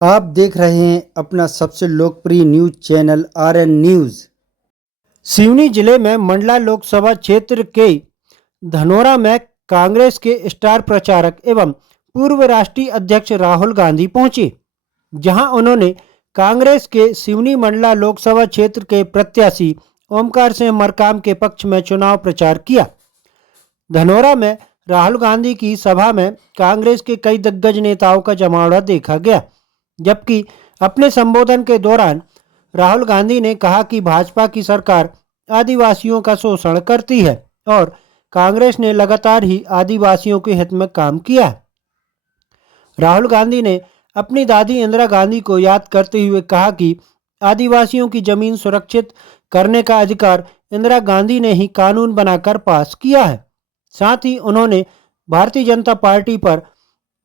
आप देख रहे हैं अपना सबसे लोकप्रिय news channel RN news. Seoni जिले में मंडला लोकसभा क्षेत्र के धनोरा में कांग्रेस के स्टार प्रचारक एवं पूर्व राष्ट्रीय अध्यक्ष राहुल गांधी पहुंचे, जहां उन्होंने कांग्रेस के सिवनी मंडला लोकसभा क्षेत्र के प्रत्याशी ओमकार सिंह मरकाम के पक्ष में चुनाव प्रचार किया। धनोरा में राहुल गांधी की सभा में कांग्रेस के कई दिग्गज नेताओं का जमावड़ा देखा गया, जबकि अपने संबोधन के दौरान राहुल गांधी ने कहा कि भाजपा की सरकार आदिवासियों का शोषण करती है और कांग्रेस ने लगातार ही आदिवासियों के हित में काम किया है। राहुल गांधी ने अपनी दादी इंदिरा गांधी को याद करते हुए कहा कि आदिवासियों की जमीन सुरक्षित करने का अधिकार इंदिरा गांधी ने ही कानून बनाकर पास किया है। साथ ही उन्होंने भारतीय जनता पार्टी पर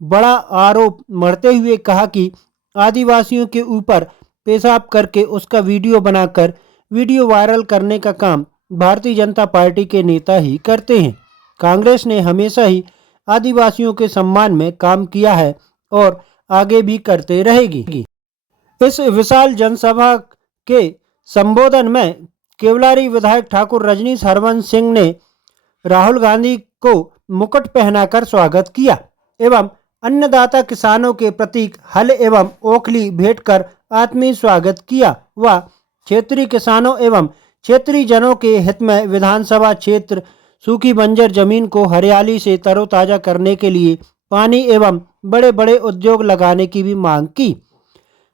बड़ा आरोप मढ़ते हुए कहा कि आदिवासियों के ऊपर पेशाब करके उसका वीडियो बनाकर वीडियो वायरल करने का काम भारतीय जनता पार्टी के नेता ही करते हैं। कांग्रेस ने हमेशा ही आदिवासियों के सम्मान में काम किया है और आगे भी करते रहेगी। इस विशाल जनसभा के संबोधन में केवलारी विधायक ठाकुर रजनीश हरवंश सिंह ने राहुल गांधी को मुकुट पहनाकर स्वागत किया एवं अन्नदाता किसानों के प्रतीक हल एवं ओखली भेंट कर आत्मीय स्वागत किया व क्षेत्रीय किसानों एवं क्षेत्रीय जनों के हित में विधानसभा क्षेत्र सूखी बंजर जमीन को हरियाली से तरोताजा करने के लिए पानी एवं बड़े बड़े उद्योग लगाने की भी मांग की।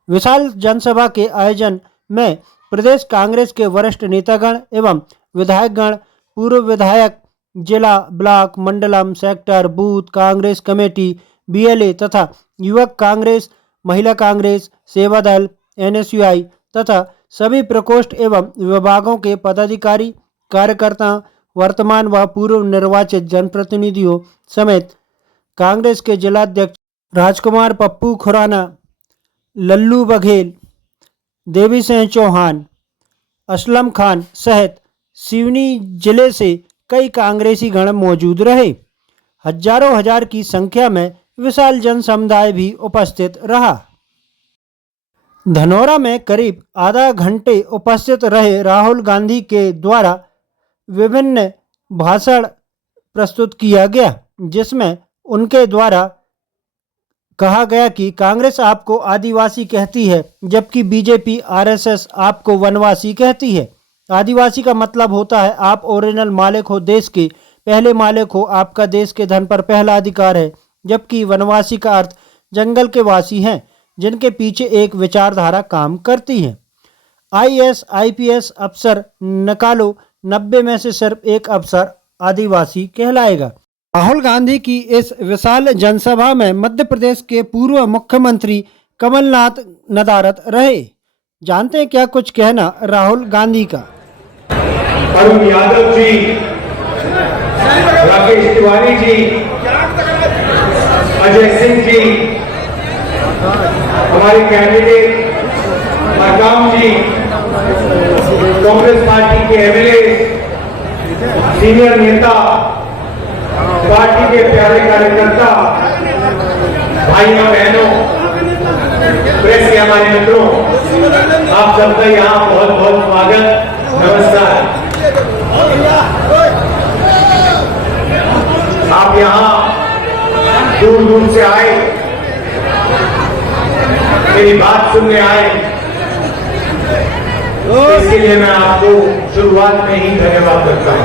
विशाल जनसभा के आयोजन में प्रदेश कांग्रेस के वरिष्ठ नेतागण एवं विधायकगण, पूर्व विधायक, जिला, ब्लॉक, मंडलम, sector, booth Congress committee, BLA तथा युवक कांग्रेस, महिला कांग्रेस, सेवा दल, एनएसयूआई तथा सभी प्रकोष्ठ एवं विभागों के पदाधिकारी, कार्यकर्ता, वर्तमान व पूर्व निर्वाचित जनप्रतिनिधियों समेत कांग्रेस के जिलाध्यक्ष राजकुमार पप्पू खुराना, लल्लू बघेल, देवी सिंह चौहान, असलम खान सहित सिवनी जिले से कई कांग्रेसी गण मौजूद रहे। हजारों हजार की संख्या में विशाल जन समुदाय भी उपस्थित रहा। धनोरा में करीब आधा घंटे उपस्थित रहे राहुल गांधी के द्वारा विभिन्न भाषण प्रस्तुत किया गया, जिसमें उनके द्वारा कहा गया कि कांग्रेस आपको आदिवासी कहती है जबकि बीजेपी आरएसएस आपको वनवासी कहती है। आदिवासी का मतलब होता है आप ओरिजिनल मालिक हो, देश के पहले मालिक हो, आपका देश के धन पर पहला अधिकार है, जबकि वनवासी का अर्थ जंगल के वासी हैं जिनके पीछे एक विचारधारा काम करती है। आईएएस आईपीएस अफसर निकालो, 90 में से सिर्फ एक अफसर आदिवासी कहलाएगा। राहुल गांधी की इस विशाल जनसभा में मध्य प्रदेश के पूर्व मुख्यमंत्री कमलनाथ नदारद रहे। जानते हैं क्या कुछ कहना राहुल गांधी का। अरुण यादव जी, राकेश तिवारी जी, अजय सिंह जी, हमारे कैंडिडेट मरकाम जी, कांग्रेस पार्टी के एमएलए, सीनियर नेता, पार्टी के प्यारे कार्यकर्ता, भाइयों बहनों, प्रेस के हमारे मित्रों, आप सबका यहाँ बहुत बहुत स्वागत, नमस्कार। आप यहाँ दूर दूर से आए, मेरी बात सुनने आए, इसके लिए मैं आपको शुरुआत में ही धन्यवाद करता हूं।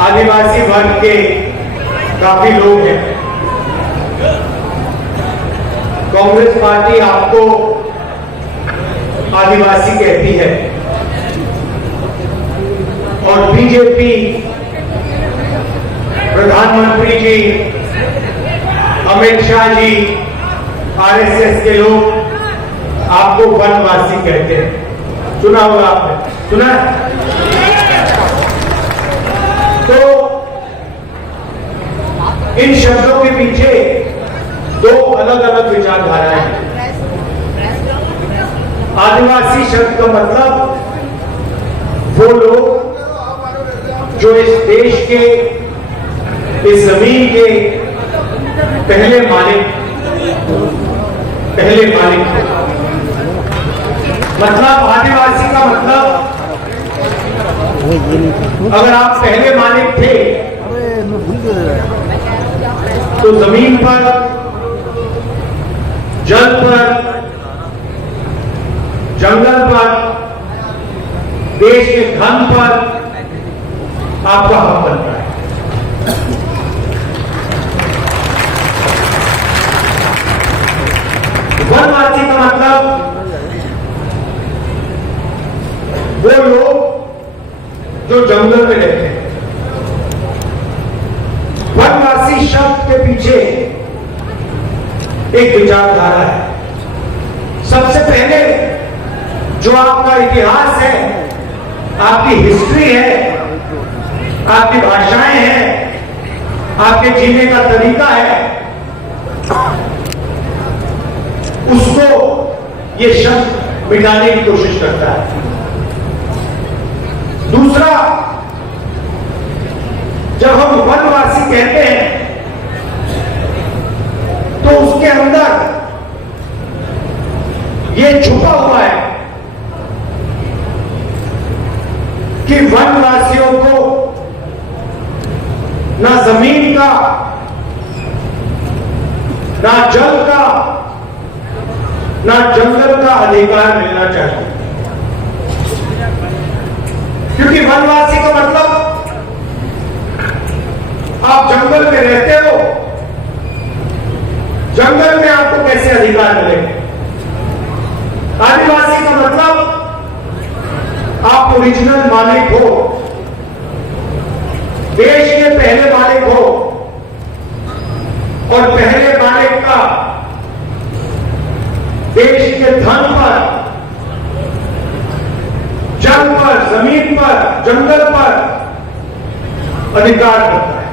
आदिवासी वर्ग के काफी लोग हैं। कांग्रेस पार्टी आपको आदिवासी कहती है और बीजेपी, प्रधानमंत्री जी, अमित शाह जी, आरएसएस के लोग आपको वनवासी कहते हैं। सुना होगा आपने, सुना? तो इन शब्दों के पीछे दो अलग अलग विचारधाराएं हैं। आदिवासी शब्द का मतलब वो लोग जो इस देश के, इस जमीन के पहले मालिक थे। मतलब आदिवासी का मतलब, अगर आप पहले मालिक थे तो जमीन पर, जल पर, जंगल पर, देश के धन पर आपका हक बनता है। वनवासी का मतलब वो लोग जो जंगल में रहते हैं। वनवासी शब्द के पीछे एक विचारधारा है। सबसे पहले जो आपका इतिहास है, आपकी हिस्ट्री है, आपकी भाषाएं हैं, आपके जीने का तरीका है, उसको ये शब्द मिटाने की कोशिश करता है। दूसरा, जब हम वनवासी कहते हैं तो उसके अंदर ये छुपा हुआ है कि वनवासियों को ना जमीन का, ना जल का, ना जंगल का अधिकार मिलना चाहिए। क्योंकि वनवासी का मतलब आप जंगल में रहते हो, जंगल में आपको कैसे अधिकार मिलेंगे। आदिवासी का मतलब आप ओरिजिनल मालिक हो, देश के पहले मालिक हो, और पहले मालिक का देश के धन पर, जल पर, जमीन पर, जंगल पर अधिकार होता है।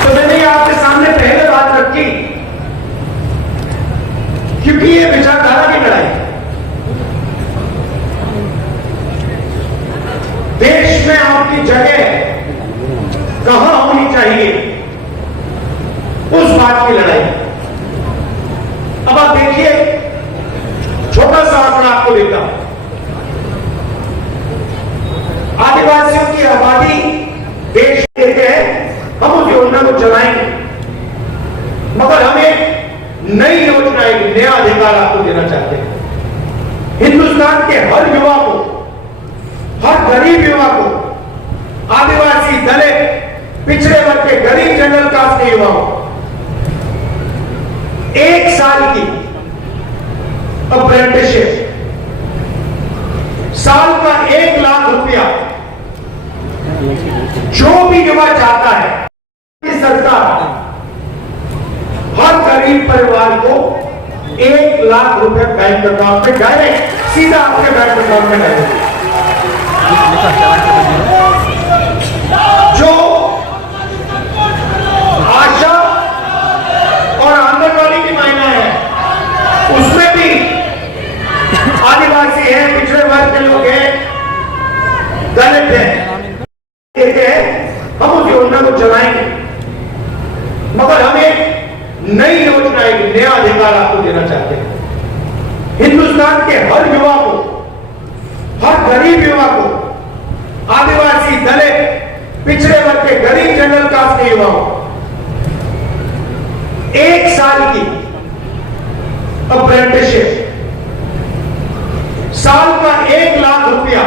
तो मैंने आपके सामने पहले बात रखी क्योंकि ये विचारधारा की लड़ाई है। देश में आपकी जगह कहां होनी चाहिए, उस बात की लड़ाई। अब आप देखिए, छोटा सा आंकड़ा आपको देता हूं। आदिवासियों की आबादी देश देते हैं, हम उस योजना को चलाएंगे, मगर हम एक नई योजना, एक नया अधिकार आपको देना चाहते हैं। हिंदुस्तान के हर युवा को, हर गरीब युवा को, आदिवासी, दलित, पिछड़े वर्ग के, गरीब जनरल कास्ट के युवाओं को 1 साल की अप्रेंटिसशिप, साल का 1 लाख रुपया जो भी युवा चाहता है, सरकार हर गरीब परिवार को 1 लाख रुपए बैंक अकाउंट में डायरेक्ट, सीधा आपके बैंक अकाउंट में डालेगी। जो आशा और आंगनवाड़ी की महिला है, उसमें भी आदिवासी है, पिछड़े वर्ग के लोग हैं, दलित हैं, हम उस योजना को चलाएंगे, मगर हम एक नई योजना, एक नया अधिकार आपको देना चाहते हैं। हिंदुस्तान के हर युवा को, हर गरीब युवा को, आदिवासी, दलित, पिछड़े वर्ग के, गरीब जनरल कास्ट के युवाओं को 1 साल की अप्रेंटिसशिप, साल का 1 लाख रुपया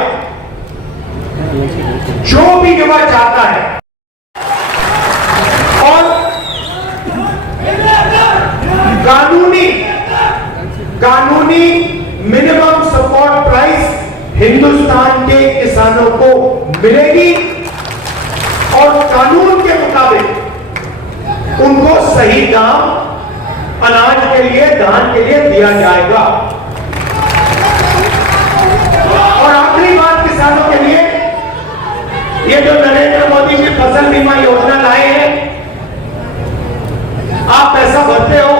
जो भी युवा चाहता है, और कानूनी मिनिमम सपोर्ट प्राइस हिंदुस्तान के किसानों को मिलेगी, और कानून के मुताबिक उनको सही दाम अनाज के लिए, धान के लिए दिया जाएगा। और आखिरी बात किसानों के लिए, ये जो नरेंद्र मोदी जी फसल बीमा योजना लाए हैं, आप पैसा भरते हो,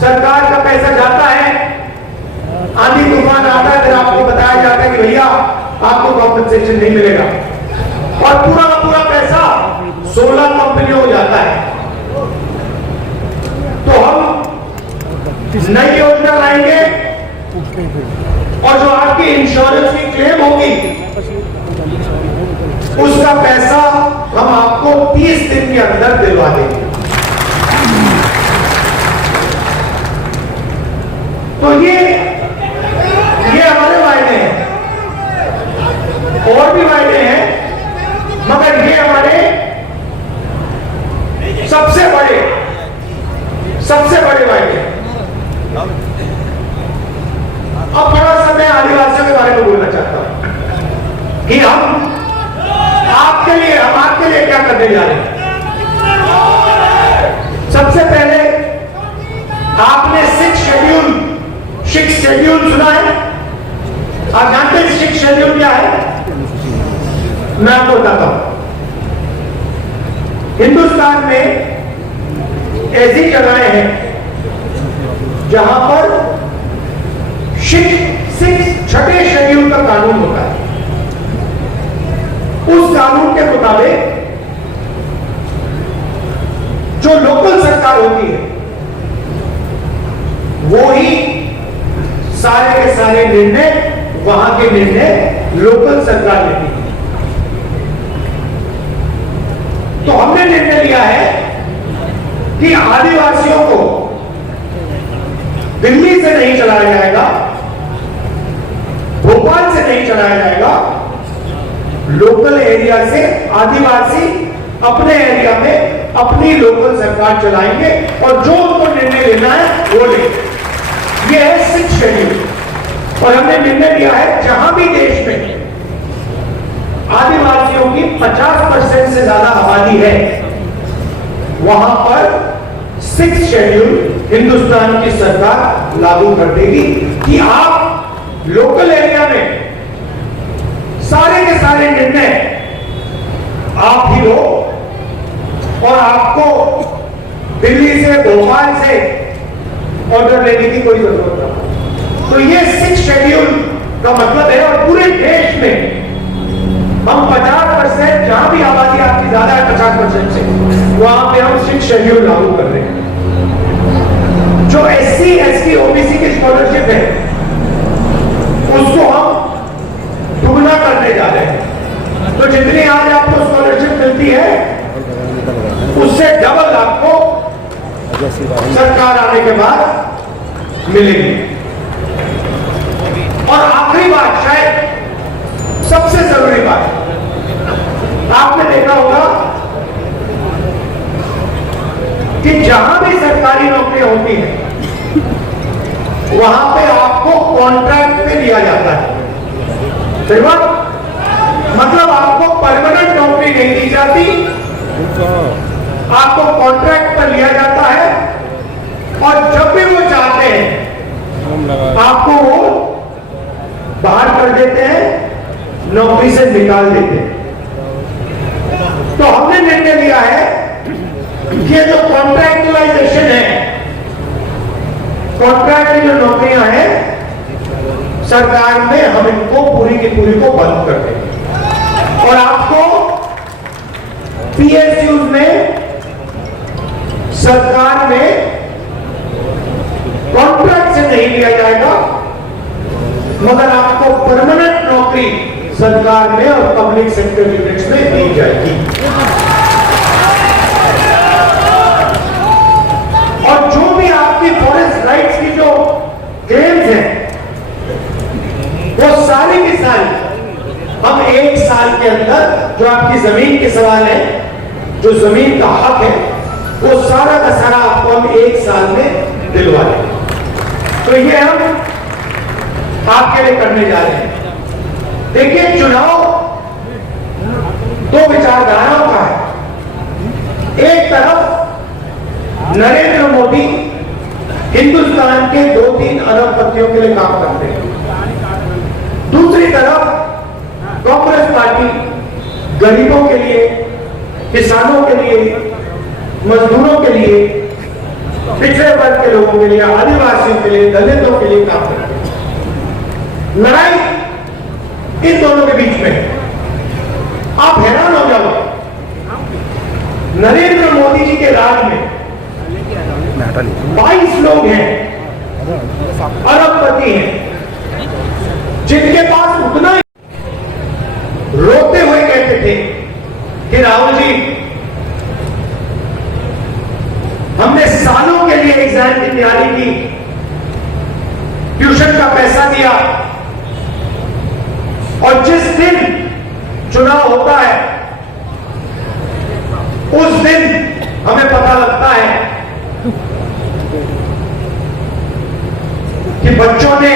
सरकार का पैसा जाता है, आंधी तूफान आता है, फिर आपको बताया जाता कंपनसेशन नहीं मिलेगा और पूरा का पूरा पैसा 16 कंपनियों को जाता है। तो हम नई योजना लाएंगे और जो आपकी इंश्योरेंस की क्लेम होगी उसका पैसा हम आपको 30 दिन के अंदर दिलवा देंगे। तो ये हमारे वायदे हैं, और भी वायदे हैं, मगर ये हमारे सबसे बड़े वायदे हैं। अब थोड़ा सा मैं आदिवासियों के बारे में बोलना चाहता हूं कि हम आपके लिए क्या करने जा रहे हैं। सबसे पहले आपने सिक्स शेड्यूल सुना है। आप जानते हैं सिक्स शेड्यूल क्या है? मैं आपको बताता हूं। हिंदुस्तान में ऐसी जगहें हैं जहां पर छठे शेड्यूल का कानून होता है। उस कानून के मुताबिक जो लोकल सरकार होती है वो ही सारे के सारे निर्णय, वहां के निर्णय लोकल सरकार लेती है। तो हमने निर्णय लिया है कि आदिवासियों को दिल्ली से नहीं चलाया जाएगा, भोपाल से नहीं चलाया जाएगा, लोकल एरिया से आदिवासी अपने एरिया में अपनी लोकल सरकार चलाएंगे और जो उनको निर्णय लेना है वो लेंगे। ये है सिक्स शेड्यूल। और हमने निर्णय लिया है जहां भी देश में आदिवासियों की 50% से ज्यादा आबादी है वहां पर सिक्स शेड्यूल हिंदुस्तान की सरकार लागू कर देगी कि आप लोकल एरिया में सारे के सारे निर्णय आप ही लो और आपको दिल्ली से भोपाल से ऑर्डर लेने की कोई जरूरत नहीं। तो ये सिक्स शेड्यूल का मतलब है। और पूरे देश में हम 50%, जहां भी आबादी आपकी ज्यादा है 50% से, वहां पे हम सिक्स शेड्यूल लागू कर रहे हैं। जो SC, ST, OBC की स्कॉलरशिप है उसको हम दुगना करने जा रहे हैं। तो जितनी आज आपको स्कॉलरशिप मिलती है उससे डबल आपको सरकार आने के बाद मिलेगी। और आखिरी बात, शायद सबसे जरूरी बात, आपने देखा होगा कि जहां भी सरकारी नौकरियां होती हैं वहां पे आपको कॉन्ट्रैक्ट पे लिया जाता है। मतलब आपको परमानेंट नौकरी नहीं दी जाती, आपको कॉन्ट्रैक्ट पर लिया जाता है और जब भी वो चाहते हैं आपको वो बाहर कर देते हैं, नौकरी से निकाल देते हैं। तो हमने निर्णय लिया है कि ये जो कॉन्ट्रैक्चुअलाइजेशन है, कॉन्ट्रैक्ट की जो नौकरियां हैं सरकार में, हम इनको पूरी की पूरी को बंद कर देंगे। और आपको PSUs में सरकार में कॉन्ट्रैक्ट से नहीं लिया जाएगा, मगर आपको परमानेंट नौकरी सरकार में और पब्लिक सेक्टर यूनिट्स में दी जाएगी। और जो भी आपकी फॉरेस्ट राइट्स की जो क्लेम्स हैं वो सारी की सारी हम 1 साल के अंदर, जो आपकी जमीन के सवाल है, जो जमीन का हक है, वो सारा का सारा आपको हम 1 साल में दिलवा देंगे। तो ये हम आपके लिए करने जा रहे हैं। देखिए, चुनाव दो विचारधाराओं का है। एक तरफ नरेंद्र मोदी हिंदुस्तान के 2-3 अरबपतियों के लिए काम करते हैं, दूसरी तरफ कांग्रेस पार्टी गरीबों के लिए, किसानों के लिए, मजदूरों के लिए, पिछड़े वर्ग के लोगों के लिए, आदिवासियों के लिए, दलितों के लिए काम करते हैं। लड़ाई इन दोनों के बीच में है। आप हैरान हो जाओगे, नरेंद्र मोदी जी के राज में 22 लोग हैं, अरबपति हैं, जिनके पास उतना ही। रोते हुए कहते थे कि राहुल जी, हमने सालों के लिए एग्जाम की तैयारी की, ट्यूशन का पैसा दिया, और जिस दिन चुनाव होता है उस दिन हमें पता लगता है कि बच्चों ने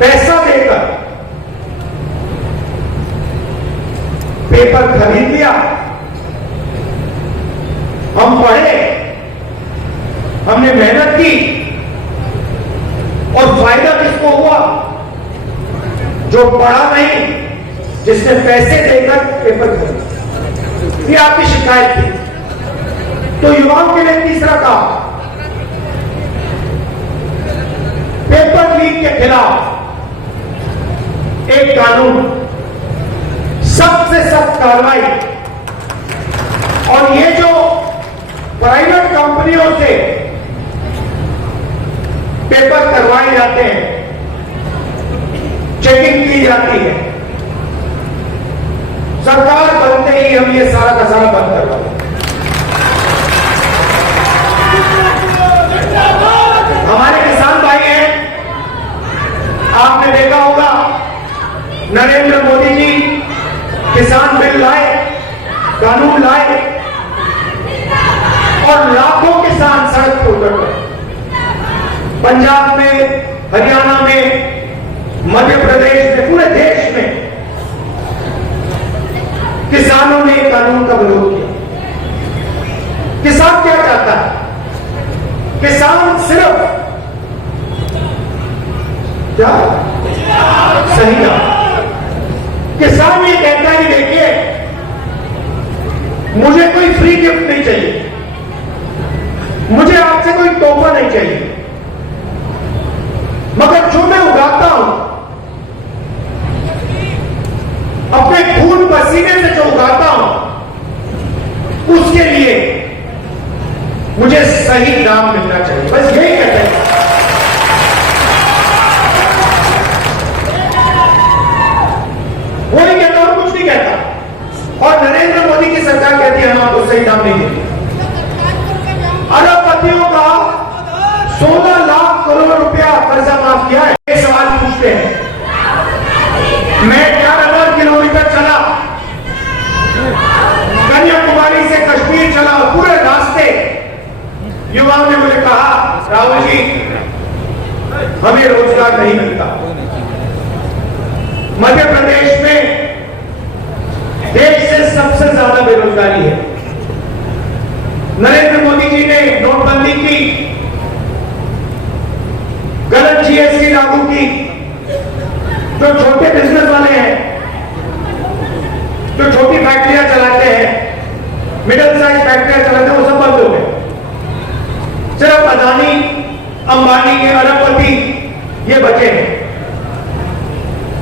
पैसा देकर पेपर खरीद लिया। हम पढ़े, हमने मेहनत की, और फायदा किसको हुआ? जो पढ़ा नहीं, जिसने पैसे देकर पेपर खरीदा। ये आपकी शिकायत थी। तो युवाओं के लिए तीसरा काम, पेपर लीक के खिलाफ एक कानून, सख्त से सख्त कार्रवाई। और ये जो प्राइवेट कंपनियों से पेपर करवाए जाते हैं, चेकिंग की जाती है, सरकार बनते ही हम ये सारा का सारा बंद करवाएं। हमारे किसान भाई हैं, आपने देखा होगा नरेंद्र मोदी जी किसान बिल लाए, कानून लाए, और लाखों किसान सड़क पर उतर गए। पंजाब में, हरियाणा में, मध्य प्रदेश में, पूरे देश में किसानों ने कानून का विरोध किया। किसान क्या चाहता है? किसान सिर्फ क्या सही ना, किसान ये कहता है कि देखिए, मुझे कोई फ्री गिफ्ट नहीं चाहिए, मुझे आपसे कोई तोहफा नहीं चाहिए, मगर जो मैं उगाता हूं, अपने खून पसीने से जो उगाता हूं, उसके लिए मुझे सही दाम मिलना चाहिए। बस यही कहते हैं। वो नहीं कहता, और कुछ नहीं कहता। और नरेंद्र मोदी की सरकार कहती है हम आपको सही दाम नहीं देंगे। अरबपतियों का 16 लाख करोड़ रुपया कर्जा माफ किया है। ये सवाल पूछते हैं, मैं 11,000 किलोमीटर चला, कन्याकुमारी से कश्मीर चला, पूरे रास्ते युवाओं ने मुझे कहा, राहुल जी हमें रोजगार नहीं मिलता। मध्य प्रदेश में देश से सबसे ज्यादा बेरोजगारी है। नरेंद्र मोदी जी ने नोटबंदी की, गलत जीएसटी लागू की, जो छोटे बिजनेस वाले हैं, जो छोटी फैक्ट्रियां चलाते हैं, मिडिल साइज फैक्ट्रियां चलाते हैं, वो सब बंद हो गए। सिर्फ अदानी, अंबानी के अरबपति ये बचे हैं।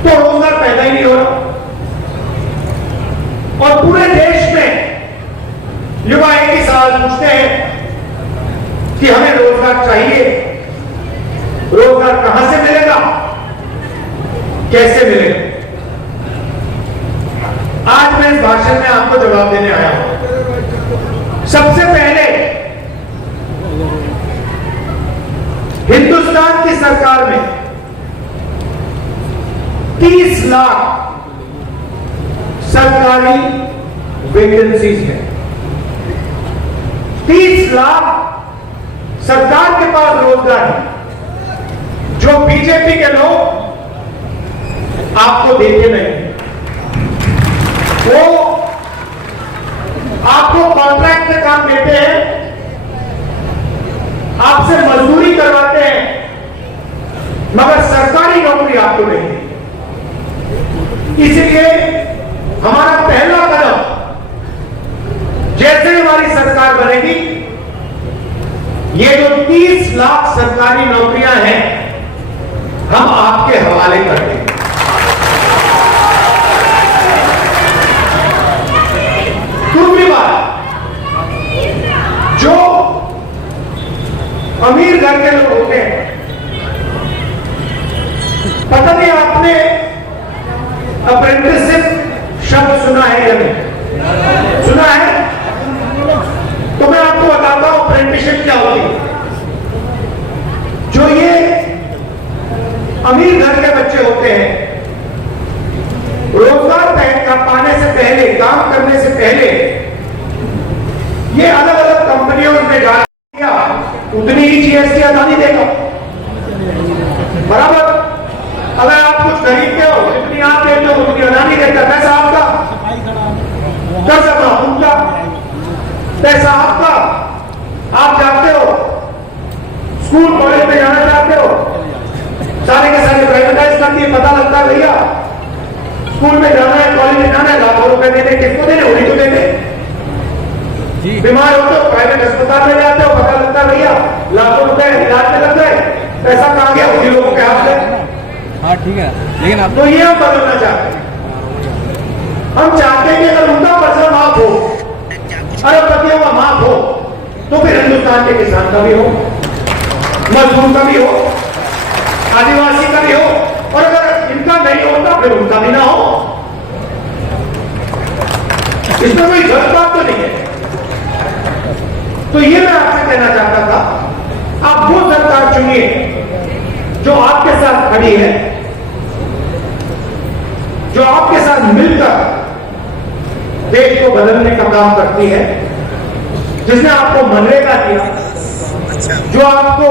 तो रोजगार पैदा ही नहीं हो रहा। और पूरे देश में युवा एक ही सवाल पूछते हैं कि हमें रोजगार चाहिए, रोजगार कहां से मिलेगा, कैसे मिलेगा? आज मैं इस भाषण में आपको जवाब देने आया हूं। सबसे पहले हिंदुस्तान की सरकार में 30 लाख सरकारी वैकेंसीज हैं। 30 लाख सरकार के पास रोजगार है, जो बीजेपी के लोग आपको देते नहीं। वो आपको कॉन्ट्रैक्ट में काम देते हैं, आपसे मजदूरी करवाते हैं, मगर सरकारी नौकरी आपको नहीं देती। इसलिए हमारा पहला कदम, जैसे हमारी सरकार बनेगी, ये जो 30 लाख सरकारी नौकरियां हैं, हम आपके हवाले कर देंगे। पता नहीं आपने अप्रेंटिसशिप शब्द सुना है या नहीं सुना है? तो मैं आपको बताता हूं अप्रेंटिसशिप क्या होती है। जो ये अमीर घर के बच्चे होते हैं, रोजगार पाने से पहले, काम करने से पहले ये अलग अलग कंपनियों में जा दिया, उतनी ही जीएसटी अदा नहीं देगा। बराबर? अगर आप कुछ खरीदते हो, जितनी आप देते हो उतनी अदा नहीं देता। पैसा आपका, कर्ज उनका, पैसा आपका। आप जाते हो स्कूल कॉलेज में जाना चाहते हो, सारे के सारे प्राइवेटाइज कर दिए। पता लगता है भैया स्कूल में जाना है, कॉलेज में जाना है, लाखों रुपए देने, किसको देने? उन्हीं को देने। बीमार होते हो, प्राइवेट अस्पताल में जाते हो, पता लगता है भैया लाखों रुपए इलाज में लग गए, पैसा कहां गया? उन्हीं लोगों के हाथ में। हाँ ठीक है, लेकिन आप तो ये हम बदलना चाहते हैं। हम चाहते हैं कि अगर उनका कर्जा माफ हो, अरबपतियों का माफ हो, तो फिर हिंदुस्तान के किसान का भी हो, मजदूर का भी हो, आदिवासी का भी हो, और अगर इनका नहीं होता फिर उनका भी ना हो। इसमें कोई गलत बात तो नहीं है। तो ये मैं आपसे कहना चाहता था, आप वो सरकार चुनिए जो आपके साथ खड़ी है, जो आपके साथ मिलकर देश को बदलने का काम करती है, जिसने आपको मनरेगा दिया, जो आपको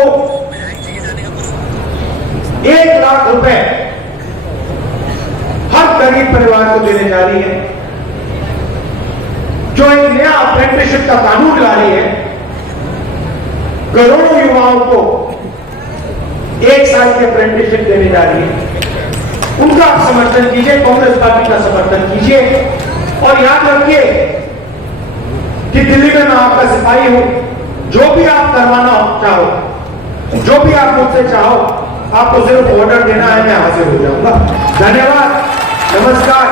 1 लाख रुपए हर गरीब परिवार को देने जा रही है, जो एक नया अप्रेंटिसशिप का कानून ला रही है, करोड़ों युवाओं को 1 साल की अप्रेंटिसशिप देने जा रही है। उनका आप समर्थन कीजिए, कांग्रेस पार्टी का समर्थन कीजिए, और याद रखिए कि दिल्ली में मैं आपका सिपाही हूं। जो भी आप करवाना चाहो, जो भी आप मुझसे चाहो, आपको सिर्फ ऑर्डर देना है, मैं हाजिर हो जाऊंगा। धन्यवाद, नमस्कार।